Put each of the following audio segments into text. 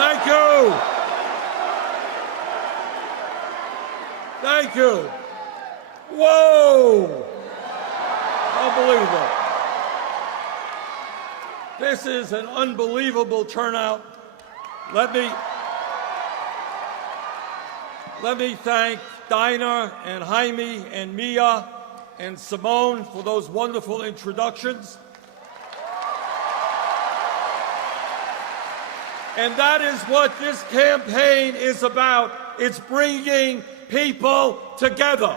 Thank you. Thank you. Whoa! Unbelievable. This is an unbelievable turnout. Let me thank Dinah and Jaime and Mia and Simone for those wonderful introductions. And that is what this campaign is about. It's bringing people together.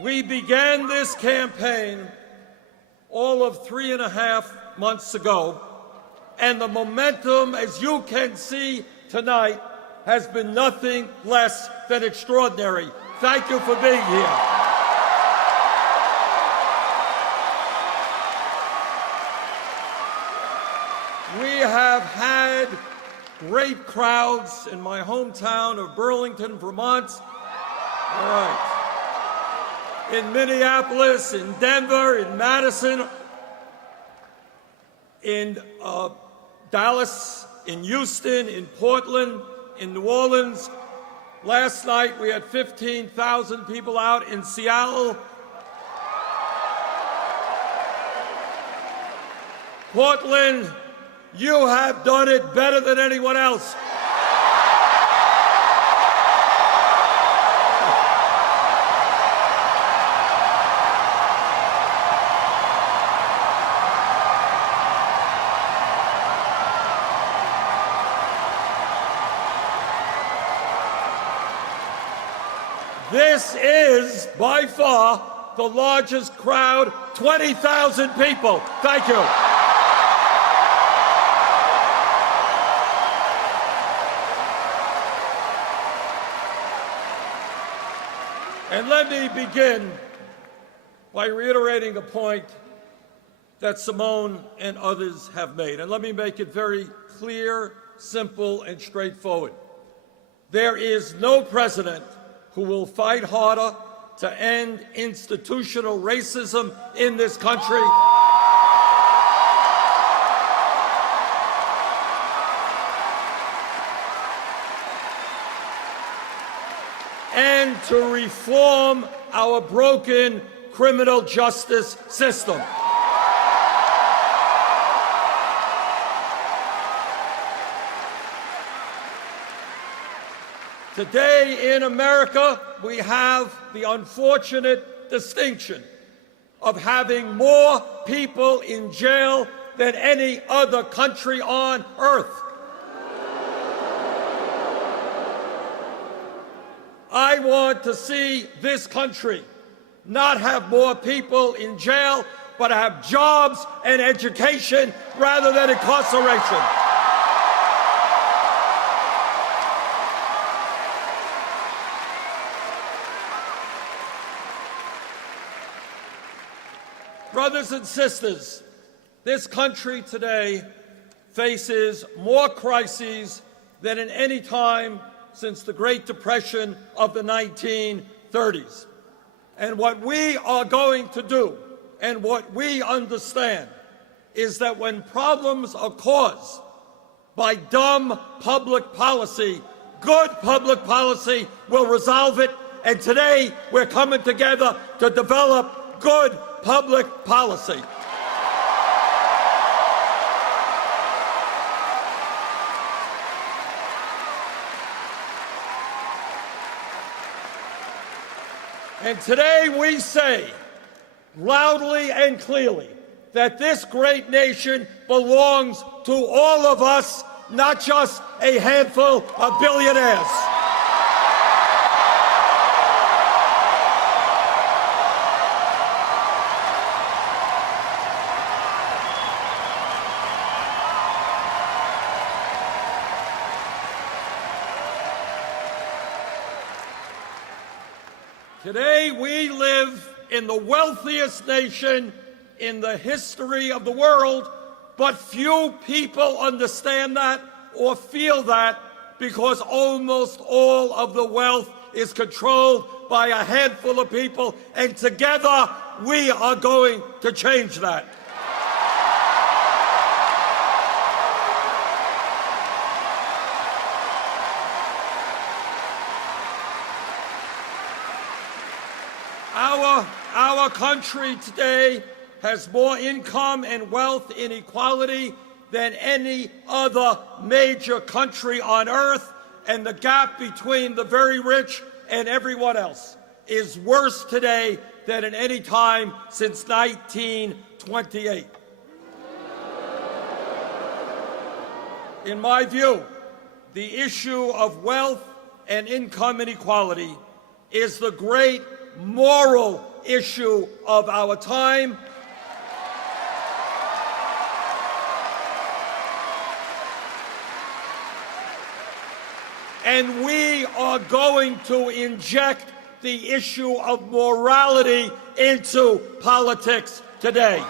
We began this campaign all of 3.5 months ago, and the momentum, as you can see tonight, has been nothing less than extraordinary. Thank you for being here. We have had great crowds in my hometown of Burlington, Vermont. All right. In Minneapolis, in Denver, in Madison, in Dallas, in Houston, in Portland, in New Orleans. Last night we had 15,000 people out in Seattle. Portland, you have done it better than anyone else. This is, by far, the largest crowd, 20,000 people. Thank you. And let me begin by reiterating a point that Simone and others have made. And let me make it very clear, simple, and straightforward. There is no president who will fight harder to end institutional racism in this country and to reform our broken criminal justice system. Today in America, we have the unfortunate distinction of having more people in jail than any other country on earth. I want to see this country not have more people in jail, but have jobs and education rather than incarceration. Brothers and sisters, this country today faces more crises than in any time since the Great Depression of the 1930s. And what we are going to do, and what we understand, is that when problems are caused by dumb public policy, good public policy will resolve it. And today we're coming together to develop good public policy. And today we say, loudly and clearly, that this great nation belongs to all of us, not just a handful of billionaires. Today, we live in the wealthiest nation in the history of the world, but few people understand that or feel that because almost all of the wealth is controlled by a handful of people, and together we are going to change that. Our country today has more income and wealth inequality than any other major country on earth, and the gap between the very rich and everyone else is worse today than at any time since 1928. In my view, the issue of wealth and income inequality is the great moral issue of our time. And we are going to inject the issue of morality into politics today.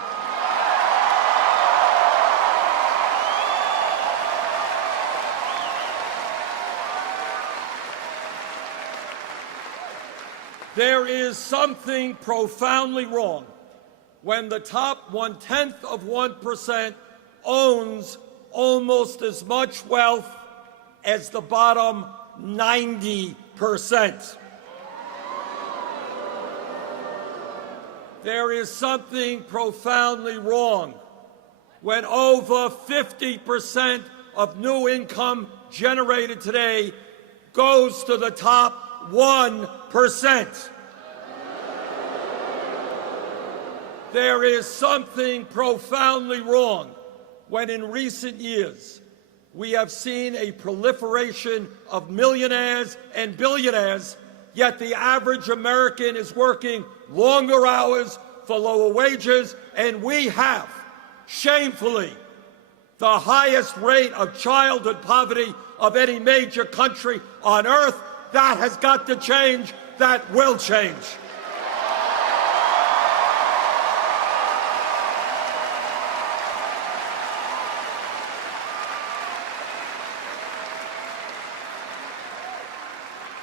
There is something profoundly wrong when the top 0.1% owns almost as much wealth as the bottom 90%. There is something profoundly wrong when over 50% of new income generated today goes to the top 1%. There is something profoundly wrong when in recent years we have seen a proliferation of millionaires and billionaires, yet the average American is working longer hours for lower wages, and we have, shamefully, the highest rate of childhood poverty of any major country on earth. That has got to change. That will change.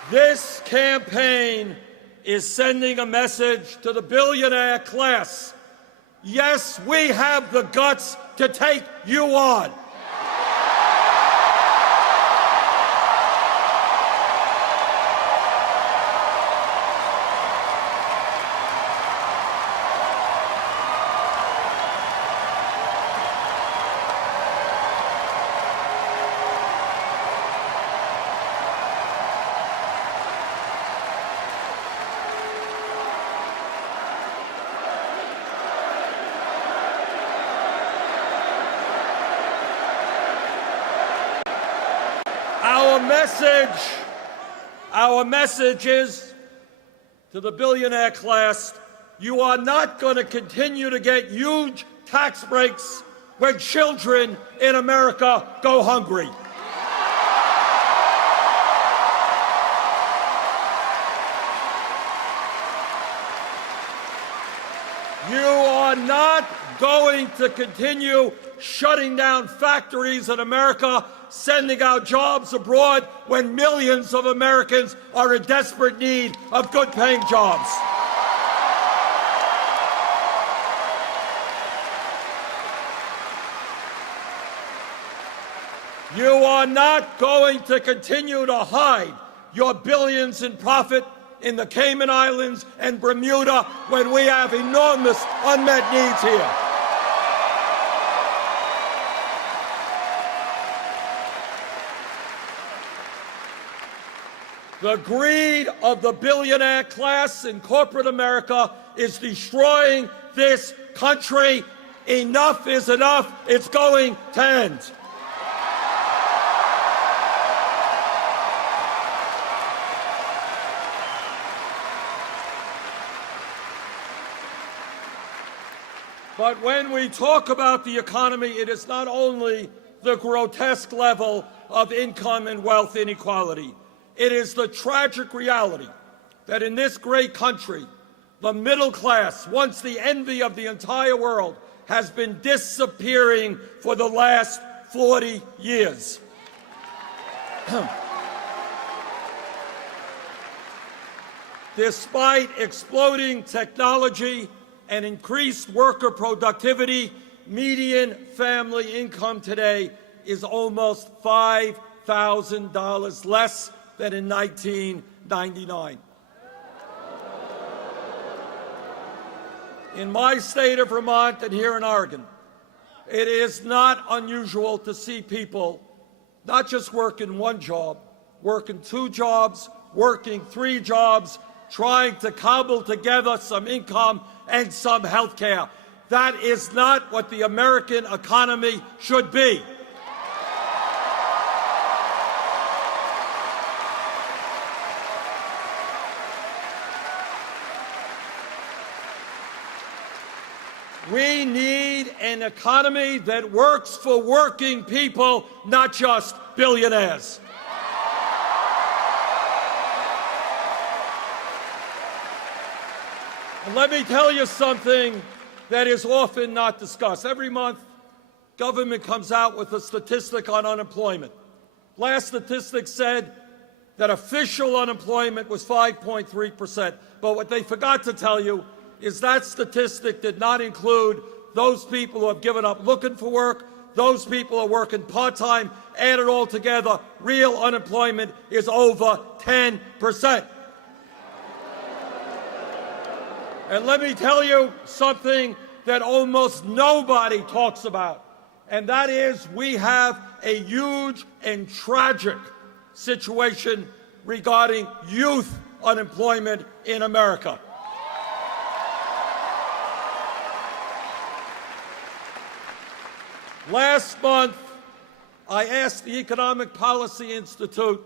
This campaign is sending a message to the billionaire class. Yes, we have the guts to take you on. Our message is to the billionaire class: you are not going to continue to get huge tax breaks when children in America go hungry. You are not going to continue shutting down factories in America, sending out jobs abroad when millions of Americans are in desperate need of good-paying jobs. You are not going to continue to hide your billions in profit in the Cayman Islands and Bermuda when we have enormous unmet needs here. The greed of the billionaire class in corporate America is destroying this country. Enough is enough. It's going to end. But when we talk about the economy, it is not only the grotesque level of income and wealth inequality. It is the tragic reality that in this great country, the middle class, once the envy of the entire world, has been disappearing for the last 40 years. Despite exploding technology and increased worker productivity, median family income today is almost $5,000 less than in 1999. In my state of Vermont and here in Oregon, it is not unusual to see people not just working one job, working two jobs, working three jobs, trying to cobble together some income and some health care. That is not what the American economy should be. We need an economy that works for working people, not just billionaires. And let me tell you something that is often not discussed. Every month, government comes out with a statistic on unemployment. Last statistic said that official unemployment was 5.3%. But what they forgot to tell you is that statistic did not include those people who have given up looking for work, those people who are working part-time. Add it all together, real unemployment is over 10%. And let me tell you something that almost nobody talks about, and that is we have a huge and tragic situation regarding youth unemployment in America. Last month, I asked the Economic Policy Institute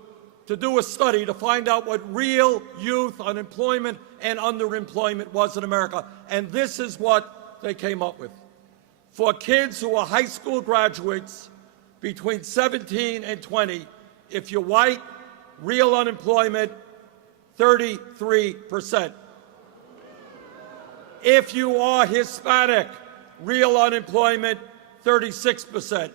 to do a study to find out what real youth unemployment and underemployment was in America. And this is what they came up with. For kids who are high school graduates between 17 and 20, if you're white, real unemployment, 33%. If you are Hispanic, real unemployment, 36%.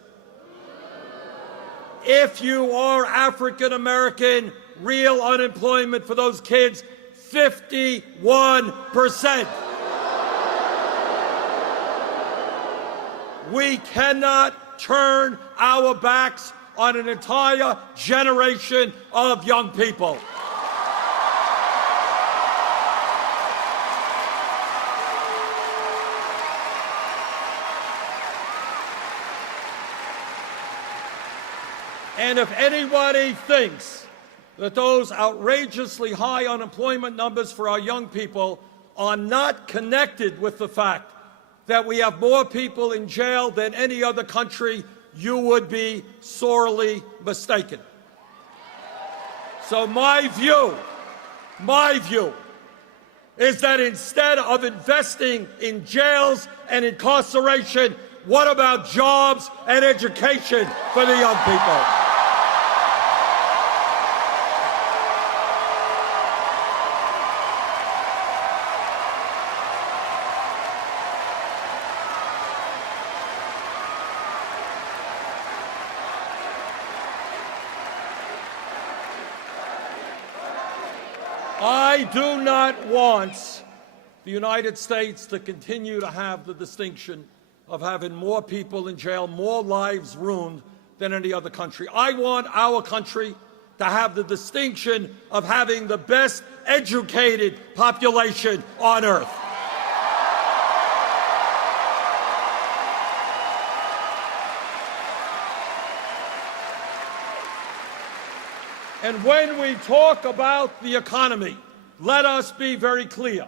If you are African American, real unemployment for those kids, 51%. We cannot turn our backs on an entire generation of young people. And if anybody thinks that those outrageously high unemployment numbers for our young people are not connected with the fact that we have more people in jail than any other country, you would be sorely mistaken. So my view is that instead of investing in jails and incarceration, what about jobs and education for the young people? I do not want the United States to continue to have the distinction of having more people in jail, more lives ruined than any other country. I want our country to have the distinction of having the best educated population on earth. And when we talk about the economy, let us be very clear.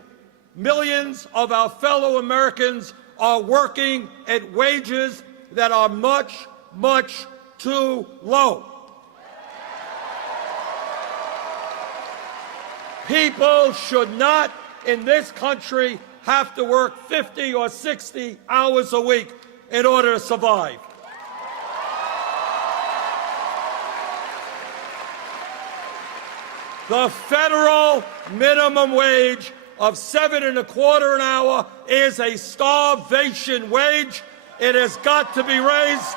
Millions of our fellow Americans are working at wages that are much, much too low. People should not, in this country, have to work 50 or 60 hours a week in order to survive. The federal minimum wage of $7.25 an hour is a starvation wage. It has got to be raised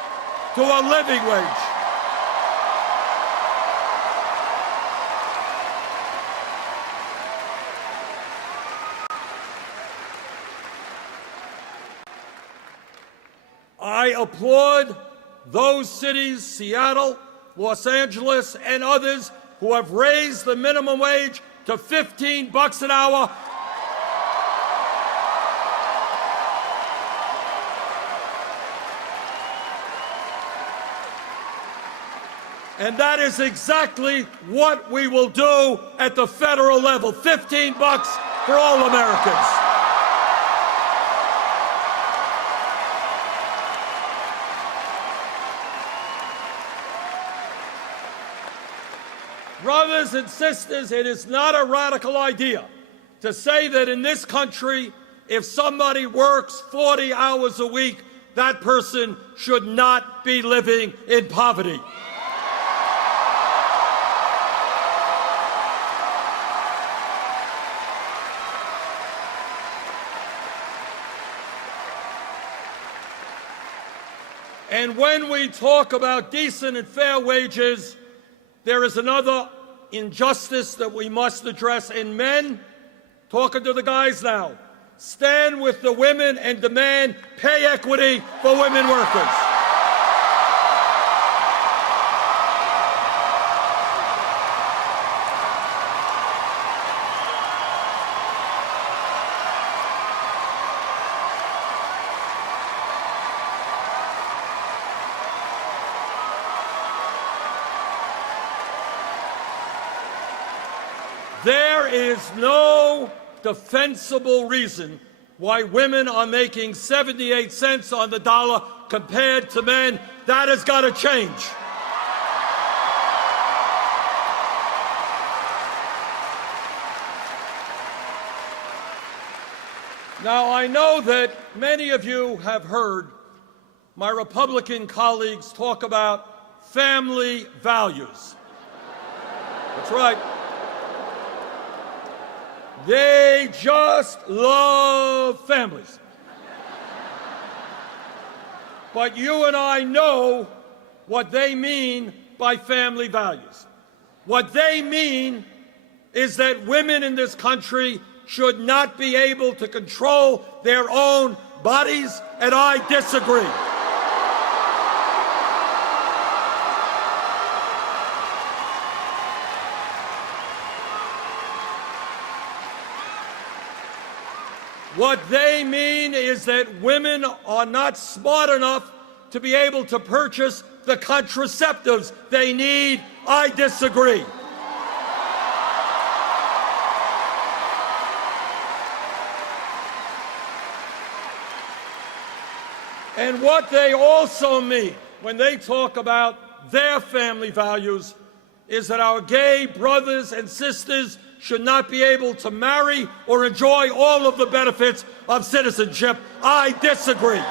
to a living wage. I applaud those cities, Seattle, Los Angeles, and others, who have raised the minimum wage to $15 an hour. And that is exactly what we will do at the federal level. $15 for all Americans. Brothers and sisters, it is not a radical idea to say that in this country, if somebody works 40 hours a week, that person should not be living in poverty. And when we talk about decent and fair wages, there is another injustice that we must address. And men, talking to the guys now, stand with the women and demand pay equity for women workers. There is no defensible reason why women are making 78 cents on the dollar compared to men. That has got to change. Now, I know that many of you have heard my Republican colleagues talk about family values. That's right. They just love families. But you and I know what they mean by family values. What they mean is that women in this country should not be able to control their own bodies, and I disagree. What they mean is that women are not smart enough to be able to purchase the contraceptives they need. I disagree. And what they also mean when they talk about their family values is that our gay brothers and sisters should not be able to marry or enjoy all of the benefits of citizenship. I disagree.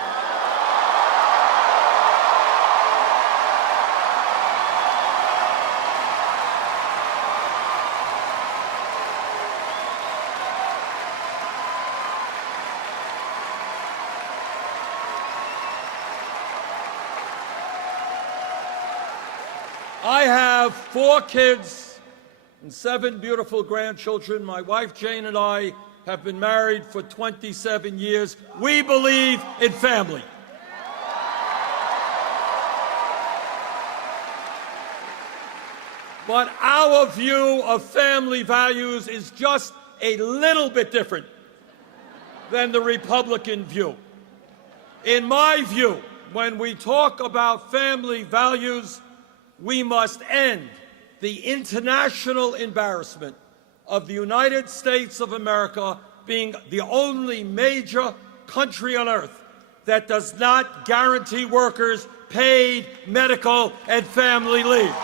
I have 4 kids and 7 beautiful grandchildren. My wife Jane and I have been married for 27 years. We believe in family. But our view of family values is just a little bit different than the Republican view. In my view, when we talk about family values, we must end the international embarrassment of the United States of America being the only major country on earth that does not guarantee workers paid medical and family leave.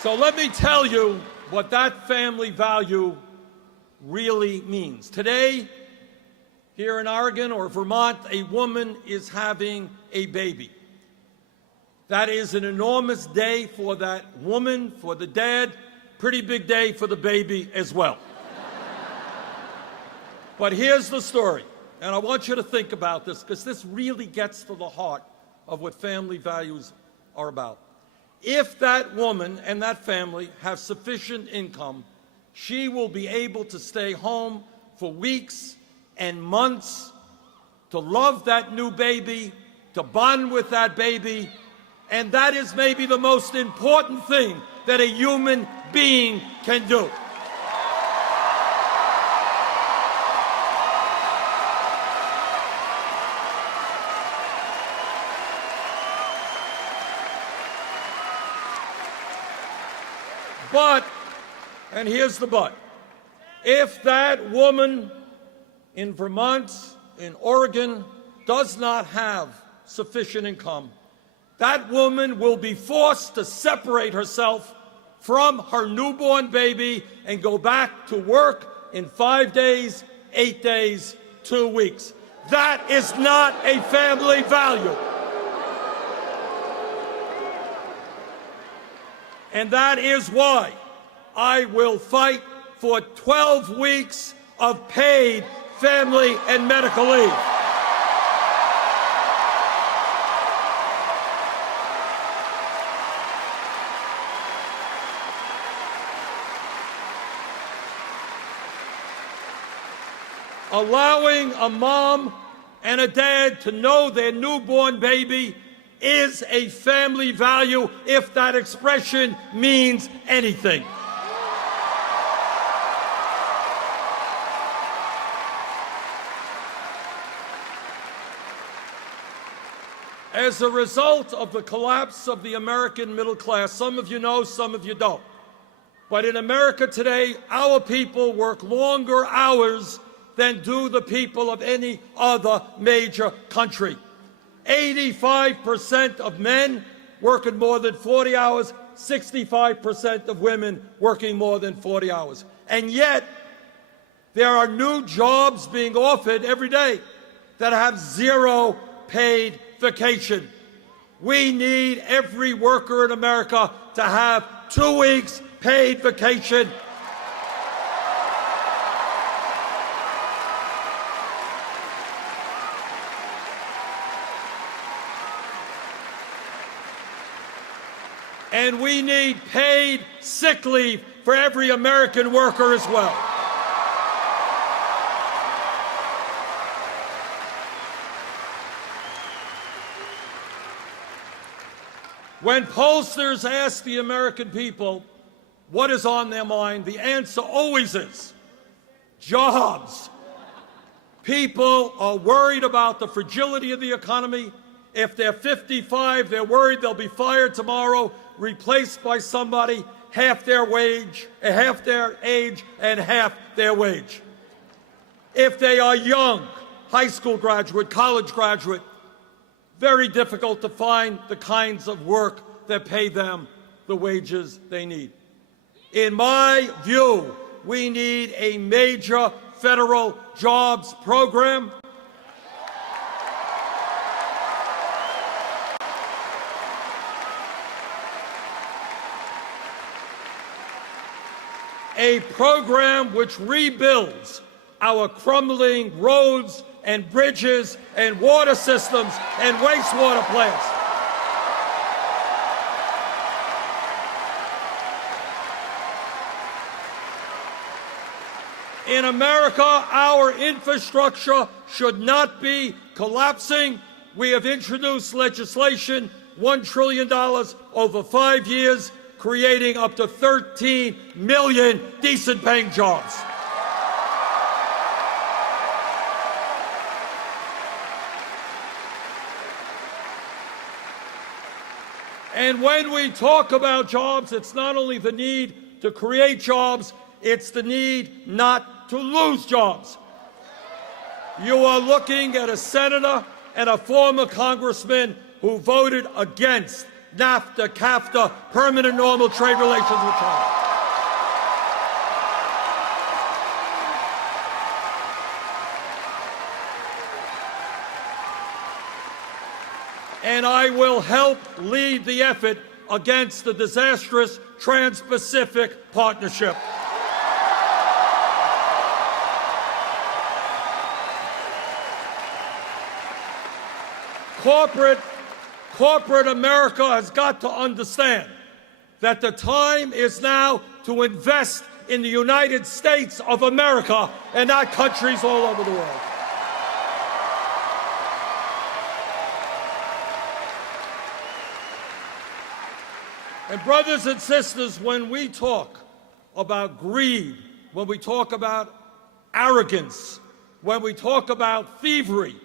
So let me tell you what that family value really means. Today, here in Oregon or Vermont, a woman is having a baby. That is an enormous day for that woman, for the dad, pretty big day for the baby as well. But here's the story. and I want you to think about this because this really gets to the heart of what family values are about. If that woman and that family have sufficient income, she will be able to stay home for weeks and months to love that new baby, to bond with that baby, and that is maybe the most important thing that a human being can do. But, and here's the but, if that woman in Vermont, in Oregon, does not have sufficient income, that woman will be forced to separate herself from her newborn baby and go back to work in 5 days, 8 days, 2 weeks. That is not a family value. And that is why I will fight for 12 weeks of paid family and medical leave. Allowing a mom and a dad to know their newborn baby is a family value if that expression means anything. As a result of the collapse of the American middle class, some of you know, some of you don't, but in America today, our people work longer hours than do the people of any other major country. 85% of men working more than 40 hours, 65% of women working more than 40 hours. And yet, there are new jobs being offered every day that have zero paid vacation. We need every worker in America to have 2 weeks paid vacation. And we need paid sick leave for every American worker as well. When pollsters ask the American people what is on their mind, the answer always is jobs. People are worried about the fragility of the economy. If they're 55, they're worried they'll be fired tomorrow, replaced by somebody half their wage, half their age, and half their wage. If they are young, high school graduate, college graduate, very difficult to find the kinds of work that pay them the wages they need. In my view, we need a major federal jobs program. A program which rebuilds our crumbling roads and bridges and water systems and wastewater plants. In America, our infrastructure should not be collapsing. We have introduced legislation, $1 trillion over 5 years, creating up to 13 million decent-paying jobs. And when we talk about jobs, it's not only the need to create jobs, it's the need not to lose jobs. You are looking at a senator and a former congressman who voted against NAFTA, CAFTA, permanent normal trade relations with China. And I will help lead the effort against the disastrous Trans-Pacific Partnership. Corporate America has got to understand that the time is now to invest in the United States of America and not countries all over the world. And brothers and sisters, when we talk about greed, when we talk about arrogance, when we talk about thievery,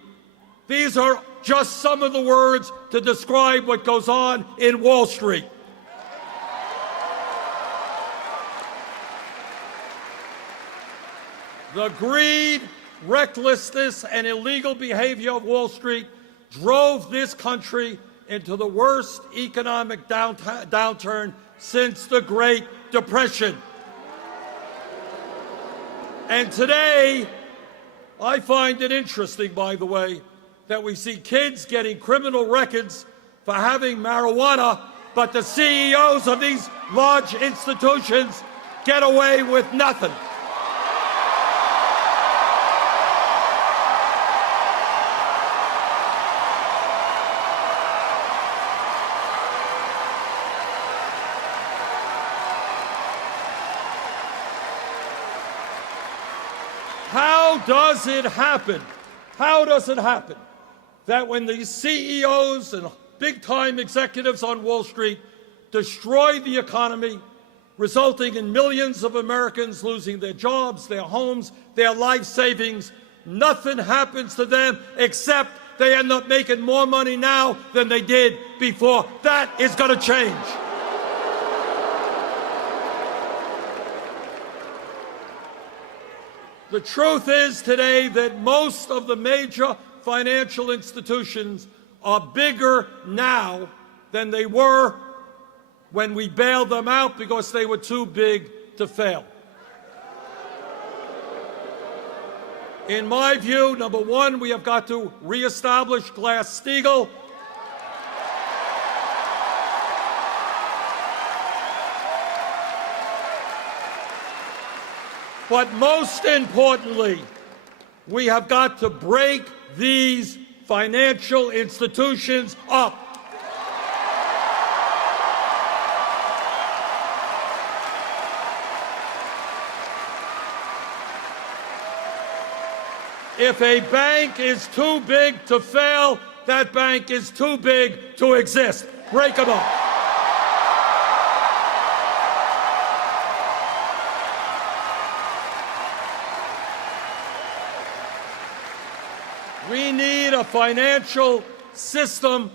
these are just some of the words to describe what goes on in Wall Street. The greed, recklessness, and illegal behavior of Wall Street drove this country into the worst economic downturn since the Great Depression. And today, I find it interesting, by the way, that we see kids getting criminal records for having marijuana, but the CEOs of these large institutions get away with nothing. How does it happen? How does it happen that when these CEOs and big-time executives on Wall Street destroy the economy, resulting in millions of Americans losing their jobs, their homes, their life savings, nothing happens to them except they end up making more money now than they did before? That is going to change. The truth is today that most of the major financial institutions are bigger now than they were when we bailed them out because they were too big to fail. In my view, number one, we have got to reestablish Glass-Steagall. But most importantly, we have got to break these financial institutions up. If a bank is too big to fail, that bank is too big to exist. Break them up. We need a financial system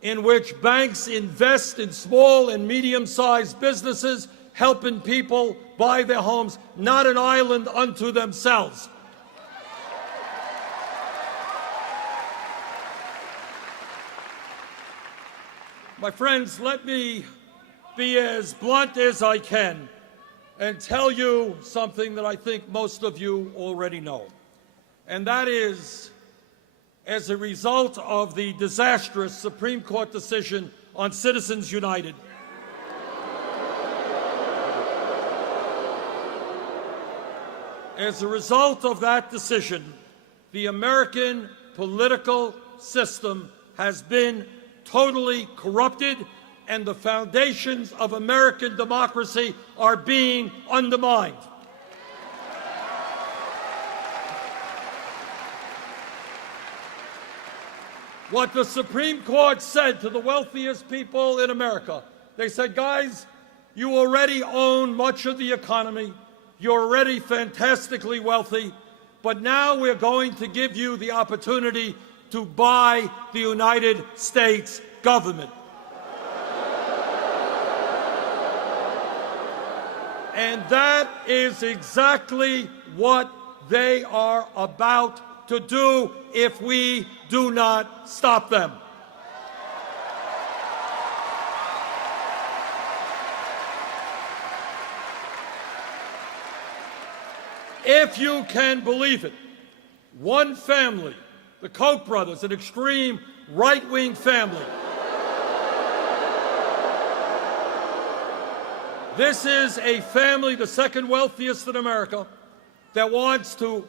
in which banks invest in small and medium-sized businesses, helping people buy their homes, not an island unto themselves. My friends, let me be as blunt as I can and tell you something that I think most of you already know, and that is, as a result of the disastrous Supreme Court decision on Citizens United, as a result of that decision, the American political system has been totally corrupted, and the foundations of American democracy are being undermined. What the Supreme Court said to the wealthiest people in America, they said, guys, you already own much of the economy, you're already fantastically wealthy, but now we're going to give you the opportunity to buy the United States government. And that is exactly what they are about to do if we do not stop them. If you can believe it, one family, the Koch brothers, an extreme right-wing family. This is a family, the second wealthiest in America, that wants to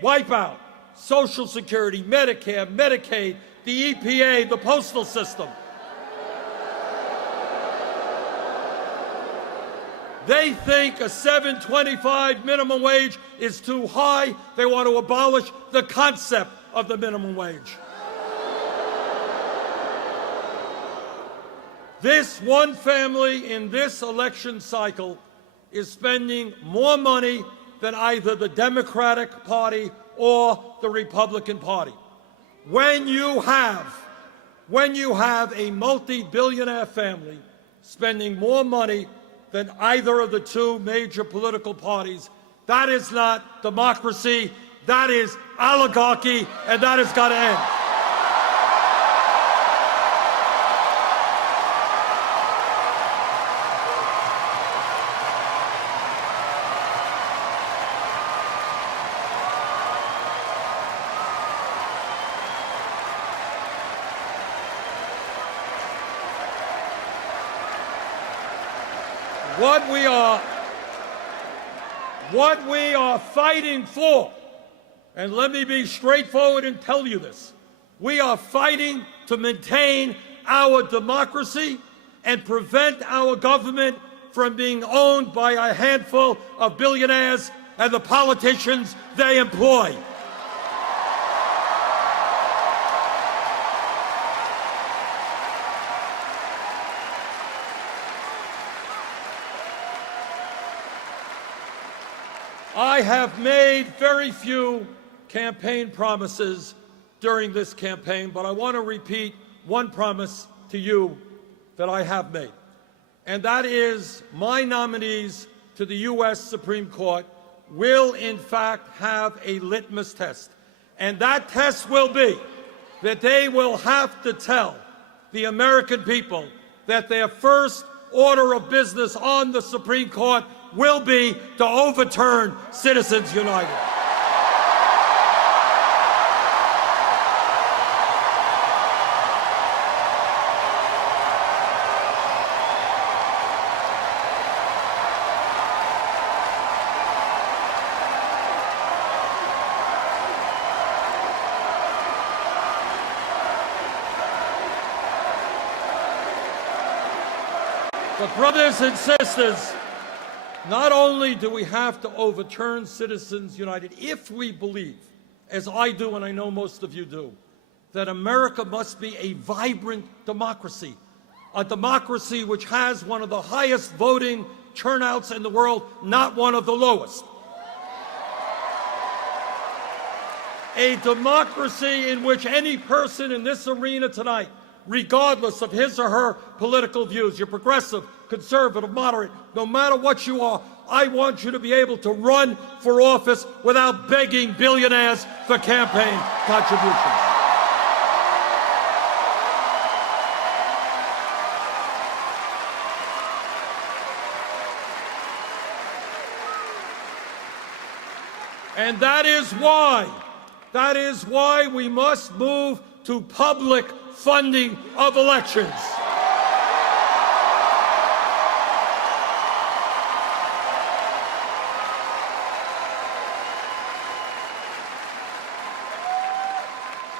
wipe out Social Security, Medicare, Medicaid, the EPA, the postal system. They think a $7.25 minimum wage is too high. They want to abolish the concept of the minimum wage. This one family in this election cycle is spending more money than either the Democratic Party or the Republican Party. When you have a multi-billionaire family spending more money than either of the two major political parties, that is not democracy, that is oligarchy, and that has got to end. What we are fighting for, and let me be straightforward and tell you this, we are fighting to maintain our democracy and prevent our government from being owned by a handful of billionaires and the politicians they employ. I have made very few campaign promises during this campaign, but I want to repeat one promise to you that I have made, and that is my nominees to the U.S. Supreme Court will in fact have a litmus test, and that test will be that they will have to tell the American people that their first order of business on the Supreme Court will be to overturn Citizens United. But brothers and sisters, not only do we have to overturn Citizens United if we believe, as I do and I know most of you do, that America must be a vibrant democracy, a democracy which has one of the highest voting turnouts in the world, not one of the lowest. A democracy in which any person in this arena tonight, regardless of his or her political views, you're progressive, conservative, moderate, no matter what you are, I want you to be able to run for office without begging billionaires for campaign contributions. And that is why we must move to public funding of elections.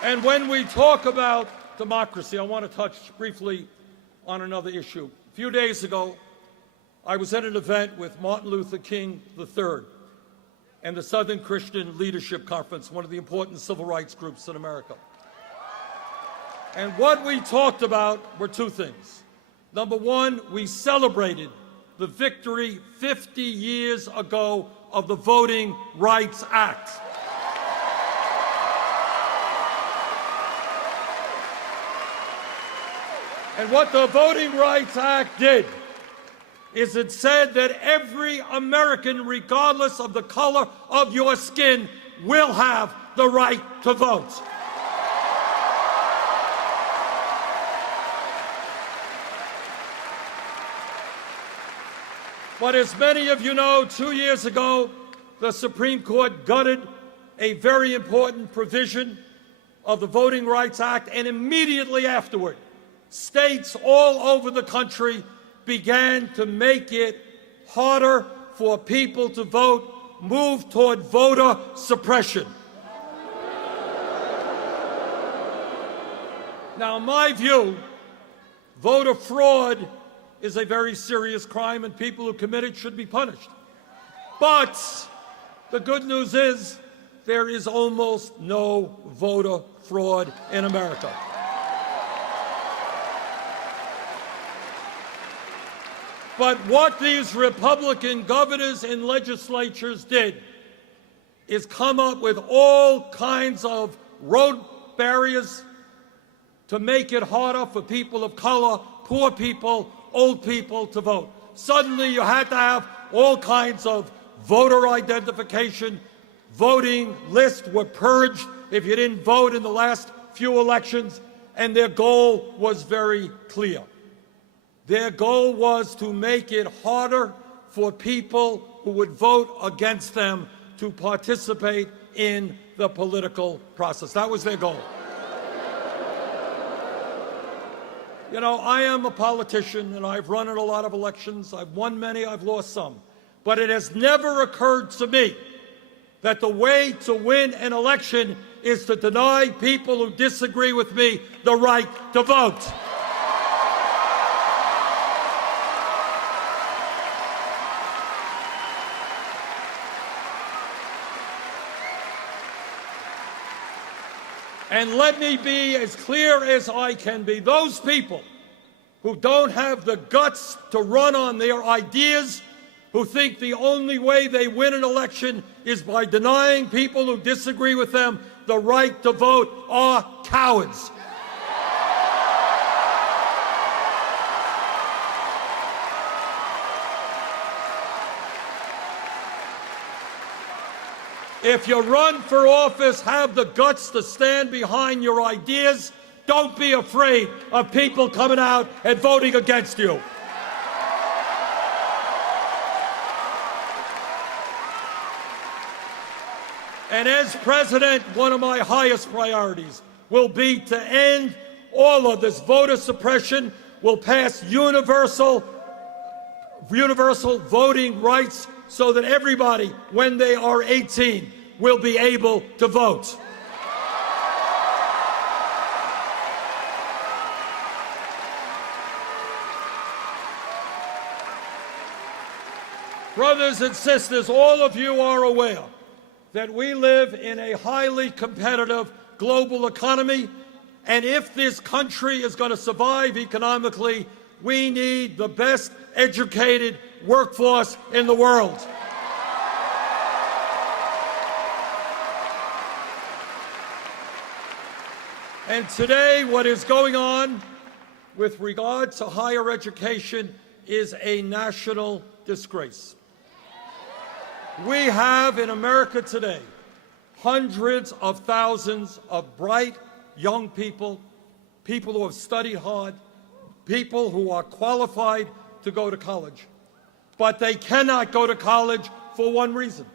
And when we talk about democracy, I want to touch briefly on another issue. A few days ago, I was at an event with Martin Luther King III and the Southern Christian Leadership Conference, one of the important civil rights groups in America. And what we talked about were two things. Number one, we celebrated the victory 50 years ago of the Voting Rights Act. And what the Voting Rights Act did is it said that every American, regardless of the color of your skin, will have the right to vote. But as many of you know, 2 years ago, the Supreme Court gutted a very important provision of the Voting Rights Act, and immediately afterward, states all over the country began to make it harder for people to vote, move toward voter suppression. Now, in my view, voter fraud is a very serious crime, and people who commit it should be punished. But the good news is there is almost no voter fraud in America. But what these Republican governors and legislatures did is come up with all kinds of road barriers to make it harder for people of color, poor people, old people to vote. Suddenly you had to have all kinds of voter identification. Voting lists were purged if you didn't vote in the last few elections, and their goal was very clear. Their goal was to make it harder for people who would vote against them to participate in the political process. That was their goal. You know, I am a politician, and I've run in a lot of elections. I've won many, I've lost some. But it has never occurred to me that the way to win an election is to deny people who disagree with me the right to vote. And let me be as clear as I can be. Those people who don't have the guts to run on their ideas, who think the only way they win an election is by denying people who disagree with them the right to vote, are cowards. If you run for office, have the guts to stand behind your ideas. Don't be afraid of people coming out and voting against you. And as president, one of my highest priorities will be to end all of this voter suppression. We'll pass universal voting rights so that everybody, when they are 18, will be able to vote. Brothers and sisters, all of you are aware that we live in a highly competitive global economy, and if this country is going to survive economically, we need the best educated workforce in the world. And today, what is going on with regard to higher education is a national disgrace. We have in America today hundreds of thousands of bright young people, people who have studied hard, people who are qualified to go to college. But they cannot go to college for one reason.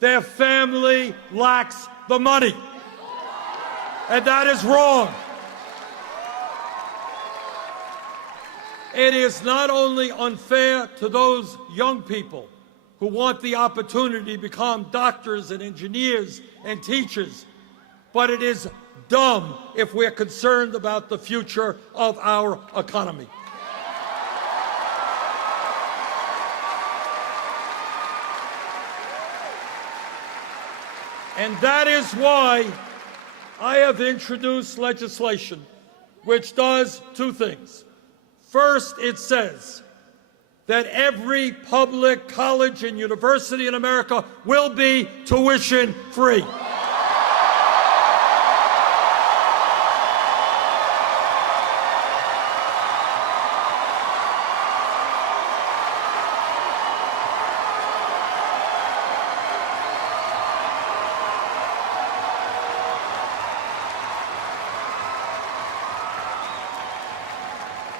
Their family lacks the money. And that is wrong. It is not only unfair to those young people who want the opportunity to become doctors and engineers and teachers, but it is dumb if we're concerned about the future of our economy. And that is why I have introduced legislation which does two things. First, it says that every public college and university in America will be tuition free.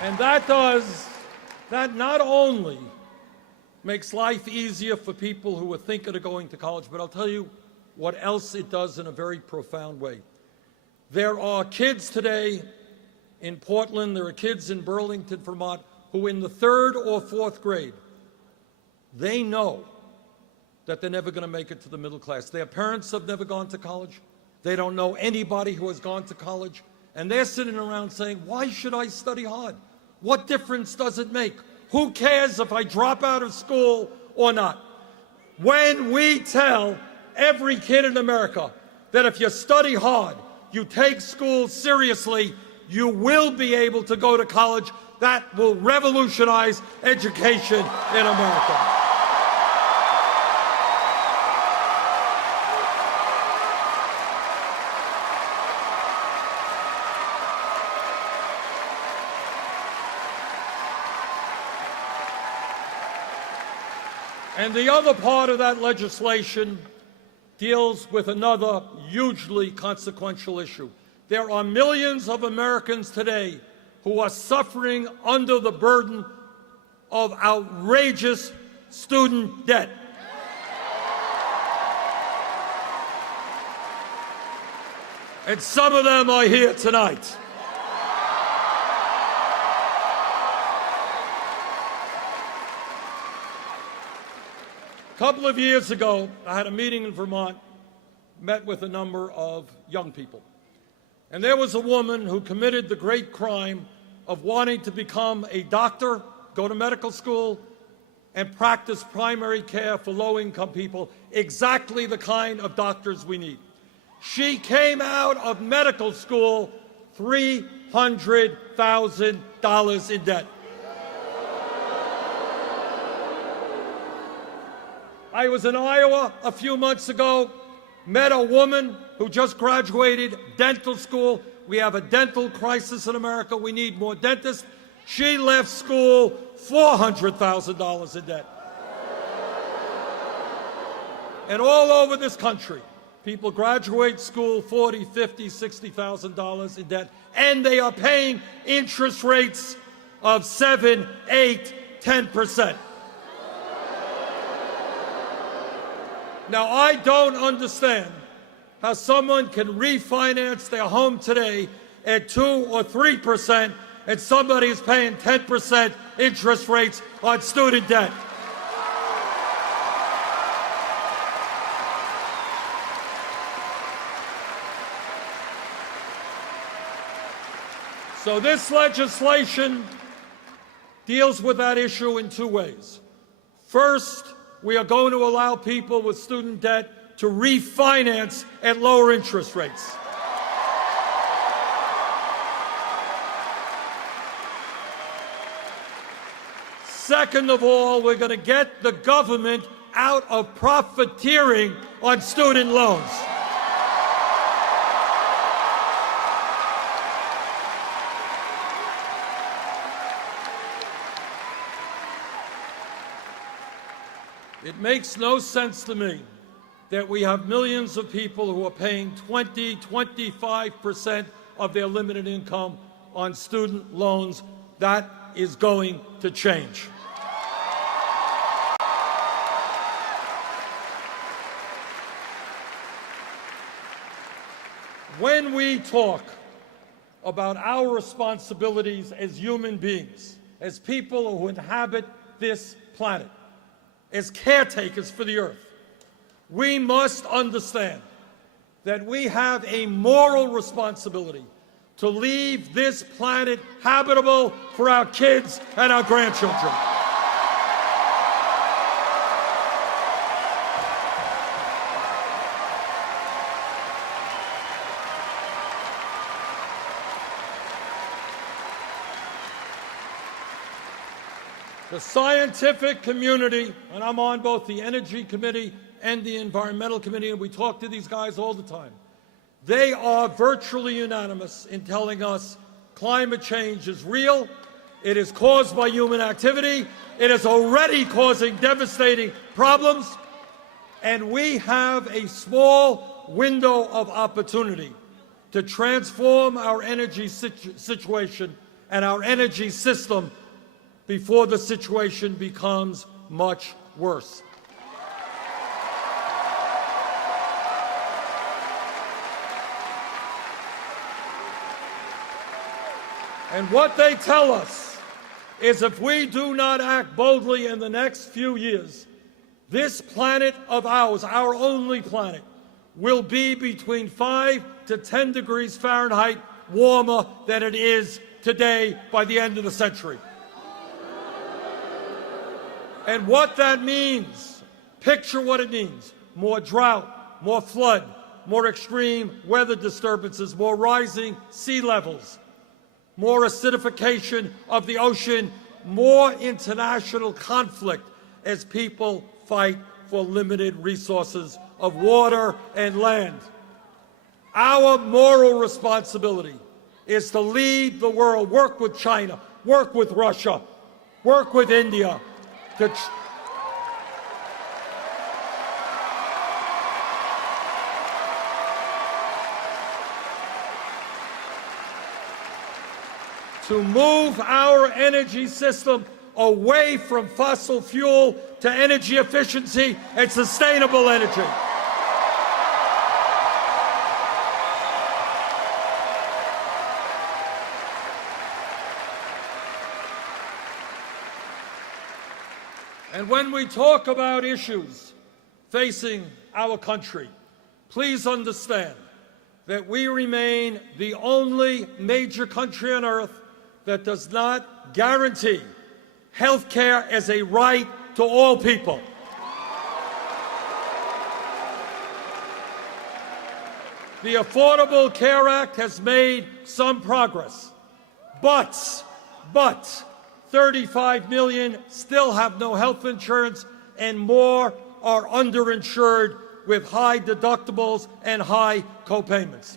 And that not only makes life easier for people who are thinking of going to college, but I'll tell you what else it does in a very profound way. There are kids today in Portland, there are kids in Burlington, Vermont, who in the 3rd or 4th grade, they know that they're never going to make it to the middle class. Their parents have never gone to college. They don't know anybody who has gone to college. And they're sitting around saying, why should I study hard? What difference does it make? Who cares if I drop out of school or not? When we tell every kid in America that if you study hard, you take school seriously, you will be able to go to college, that will revolutionize education in America. And the other part of that legislation deals with another hugely consequential issue. There are millions of Americans today who are suffering under the burden of outrageous student debt. And some of them are here tonight. A couple of years ago, I had a meeting in Vermont, met with a number of young people. And there was a woman who committed the great crime of wanting to become a doctor, go to medical school, and practice primary care for low-income people, exactly the kind of doctors we need. She came out of medical school $300,000 in debt. I was in Iowa a few months ago, met a woman who just graduated dental school. We have a dental crisis in America. We need more dentists. She left school $400,000 in debt. And all over this country, people graduate school $40,000, $50,000, $60,000 in debt, and they are paying interest rates of 7, 8, 10%. Now, I don't understand how someone can refinance their home today at 2 or 3%, and somebody is paying 10% interest rates on student debt. So this legislation deals with that issue in two ways. First, we are going to allow people with student debt to refinance at lower interest rates. Second of all, we're going to get the government out of profiteering on student loans. It makes no sense to me that we have millions of people who are paying 20, 25% of their limited income on student loans. That is going to change. When we talk about our responsibilities as human beings, as people who inhabit this planet, as caretakers for the earth, we must understand that we have a moral responsibility to leave this planet habitable for our kids and our grandchildren. The scientific community, and I'm on both the Energy Committee and the Environmental Committee, and we talk to these guys all the time. They are virtually unanimous in telling us climate change is real, it is caused by human activity, it is already causing devastating problems, and we have a small window of opportunity to transform our energy situation and our energy system before the situation becomes much worse. And what they tell us is if we do not act boldly in the next few years, this planet of ours, our only planet, will be between 5 to 10 degrees Fahrenheit warmer than it is today by the end of the century. And what that means, picture what it means: more drought, more flood, more extreme weather disturbances, more rising sea levels, more acidification of the ocean, more international conflict as people fight for limited resources of water and land. Our moral responsibility is to lead the world, work with China, work with Russia, work with India, to move our energy system away from fossil fuel to energy efficiency and sustainable energy. And when we talk about issues facing our country, please understand that we remain the only major country on earth that does not guarantee health care as a right to all people. The Affordable Care Act has made some progress, but 35 million still have no health insurance, and more are underinsured with high deductibles and high copayments.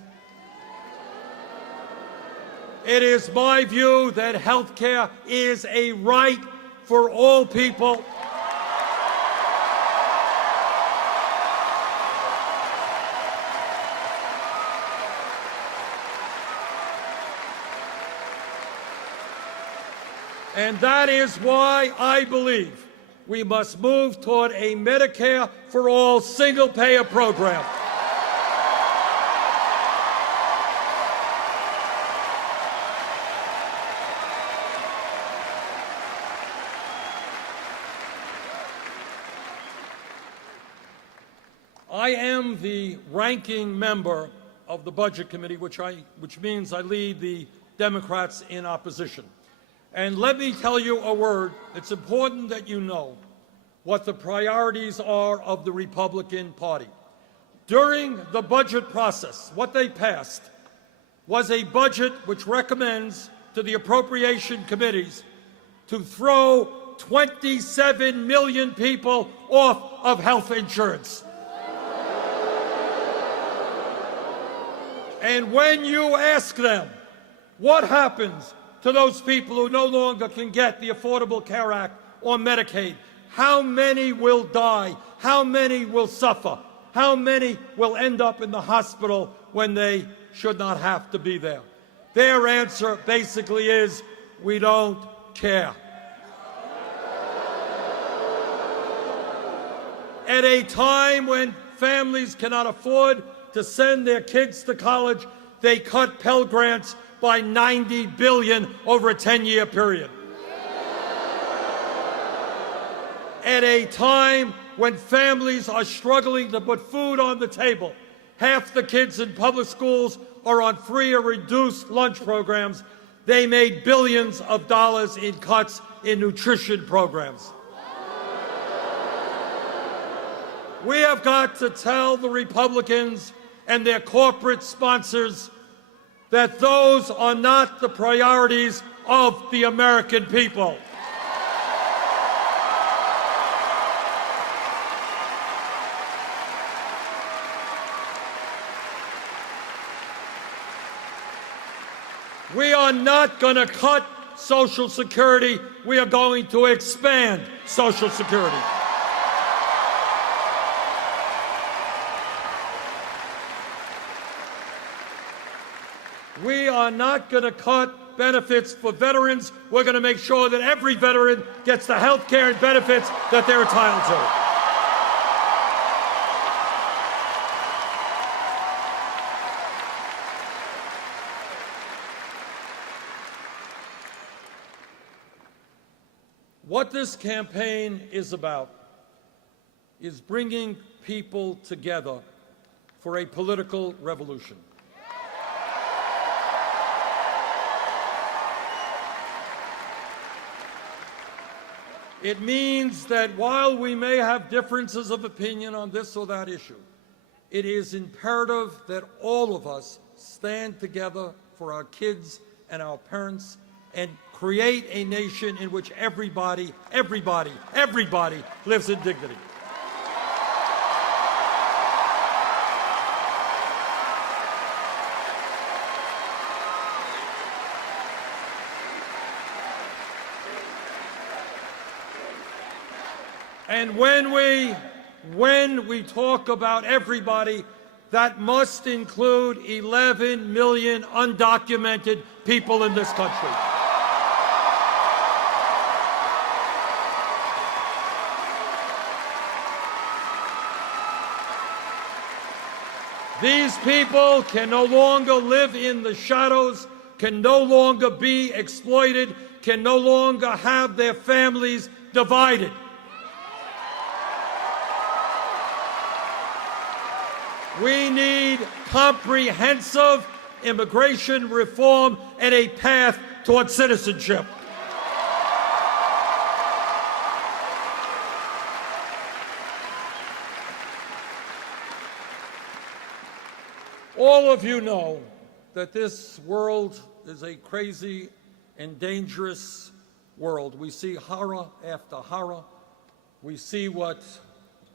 It is my view that health care is a right for all people. And that is why I believe we must move toward a Medicare for All single-payer program. I am the ranking member of the Budget Committee, which means I lead the Democrats in opposition. And let me tell you a word. It's important that you know what the priorities are of the Republican Party. During the budget process, what they passed was a budget which recommends to the appropriation committees to throw 27 million people off of health insurance. And when you ask them what happens to those people who no longer can get the Affordable Care Act or Medicaid, how many will die? How many will suffer? How many will end up in the hospital when they should not have to be there? Their answer basically is, we don't care. At a time when families cannot afford to send their kids to college, they cut Pell Grants by $90 billion over a 10-year period. At a time when families are struggling to put food on the table, half the kids in public schools are on free or reduced lunch programs, they made billions of dollars in cuts in nutrition programs. We have got to tell the Republicans and their corporate sponsors that those are not the priorities of the American people. We are not going to cut Social Security. We are going to expand Social Security. We are not going to cut benefits for veterans. We're going to make sure that every veteran gets the health care and benefits that they're entitled to. What this campaign is about is bringing people together for a political revolution. It means that while we may have differences of opinion on this or that issue, it is imperative that all of us stand together for our kids and our parents and create a nation in which everybody lives in dignity. And when we talk about everybody, that must include 11 million undocumented people in this country. These people can no longer live in the shadows, can no longer be exploited, can no longer have their families divided. We need comprehensive immigration reform and a path toward citizenship. All of you know that this world is a crazy and dangerous world. We see horror after horror. We see what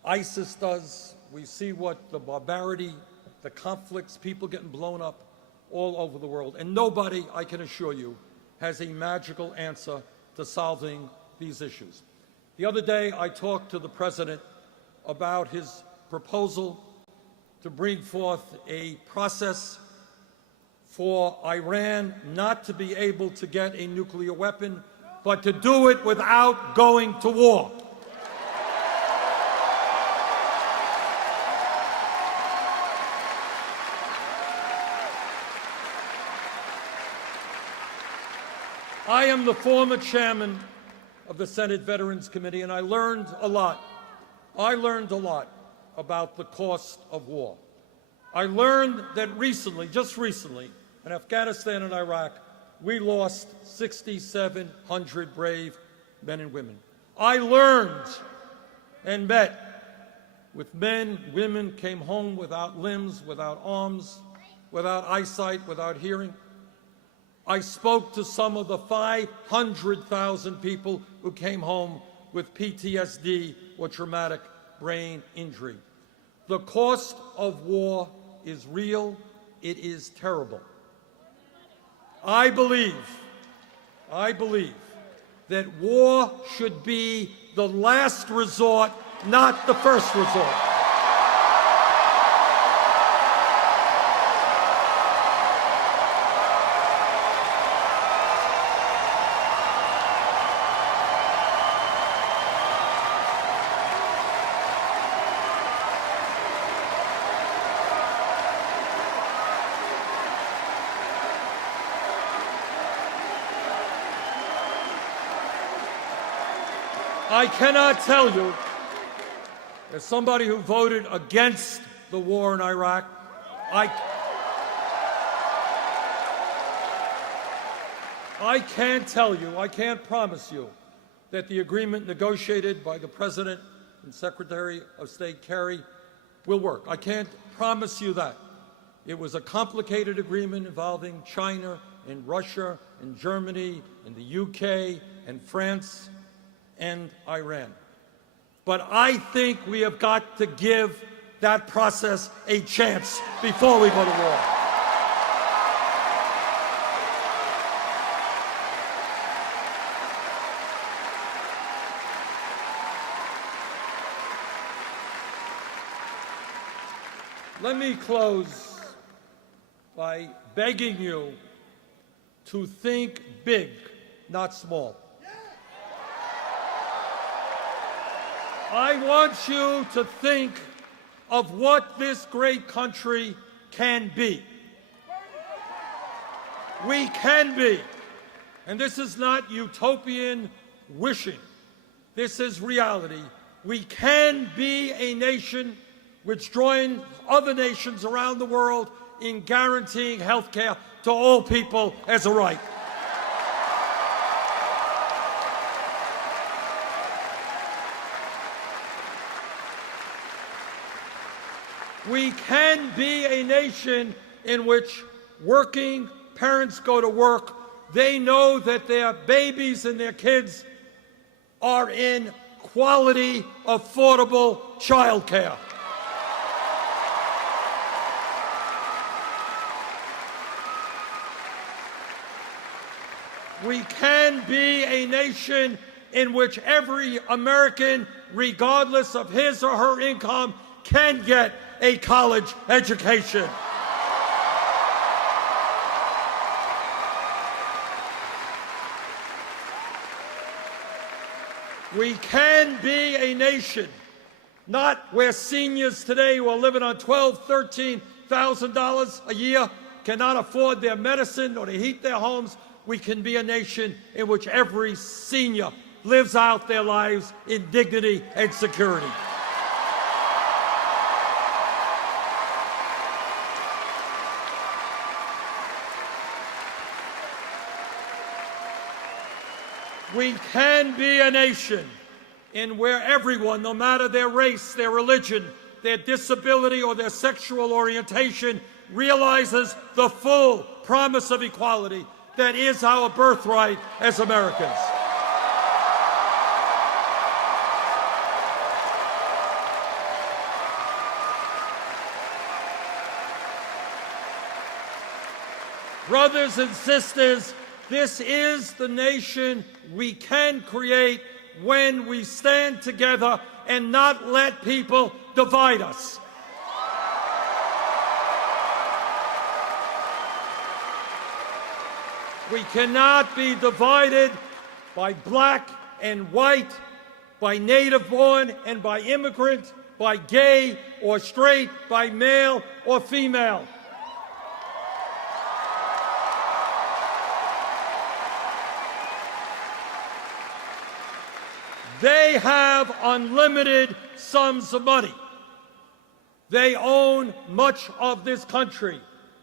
ISIS does. We see what the barbarity, the conflicts, people getting blown up all over the world. And nobody, I can assure you, has a magical answer to solving these issues. The other day, I talked to the President about his proposal to bring forth a process for Iran not to be able to get a nuclear weapon, but to do it without going to war. I am the former chairman of the Senate Veterans Committee, and I learned a lot. I learned a lot about the cost of war. I learned that recently, just recently, in Afghanistan and Iraq, we lost 6,700 brave men and women. I learned and met with men, women came home without limbs, without arms, without eyesight, without hearing. I spoke to some of the 500,000 people who came home with PTSD or traumatic brain injury. The cost of war is real. It is terrible. I believe that war should be the last resort, not the first resort. I cannot tell you, as somebody who voted against the war in Iraq, I can't tell you, I can't promise you that the agreement negotiated by the President and Secretary of State Kerry will work. I can't promise you that. It was a complicated agreement involving China and Russia and Germany and the UK and France and Iran. But I think we have got to give that process a chance before we go to war. Let me close by begging you to think big, not small. I want you to think of what this great country can be. We can be, and this is not utopian wishing. This is reality. We can be a nation which joins other nations around the world in guaranteeing health care to all people as a right. We can be a nation in which working parents go to work. They know that their babies and their kids are in quality, affordable child care. We can be a nation in which every American, regardless of his or her income, can get a college education. We can be a nation, not where seniors today who are living on $12,000, $13,000 a year cannot afford their medicine or to heat their homes. We can be a nation in which every senior lives out their lives in dignity and security. We can be a nation in where everyone, no matter their race, their religion, their disability, or their sexual orientation, realizes the full promise of equality that is our birthright as Americans. Brothers and sisters, this is the nation we can create when we stand together and not let people divide us. We cannot be divided by black and white, by native-born and by immigrant, by gay or straight, by male or female. They have unlimited sums of money. They own much of this country.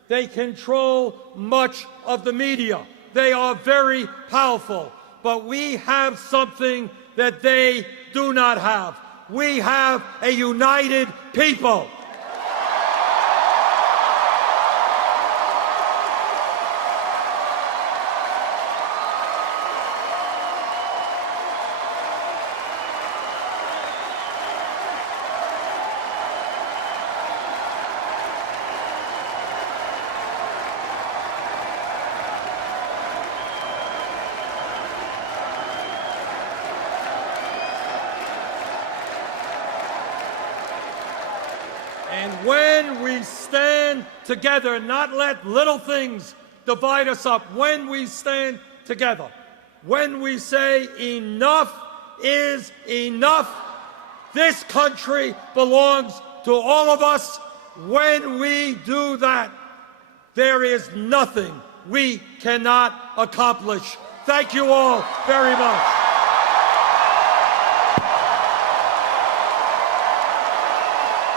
They control much of the media. They are very powerful. But we have something that they do not have. We have a united people. And when we stand together, not let little things divide us up, when we stand together, when we say enough is enough, this country belongs to all of us. When we do that, there is nothing we cannot accomplish. Thank you all very much.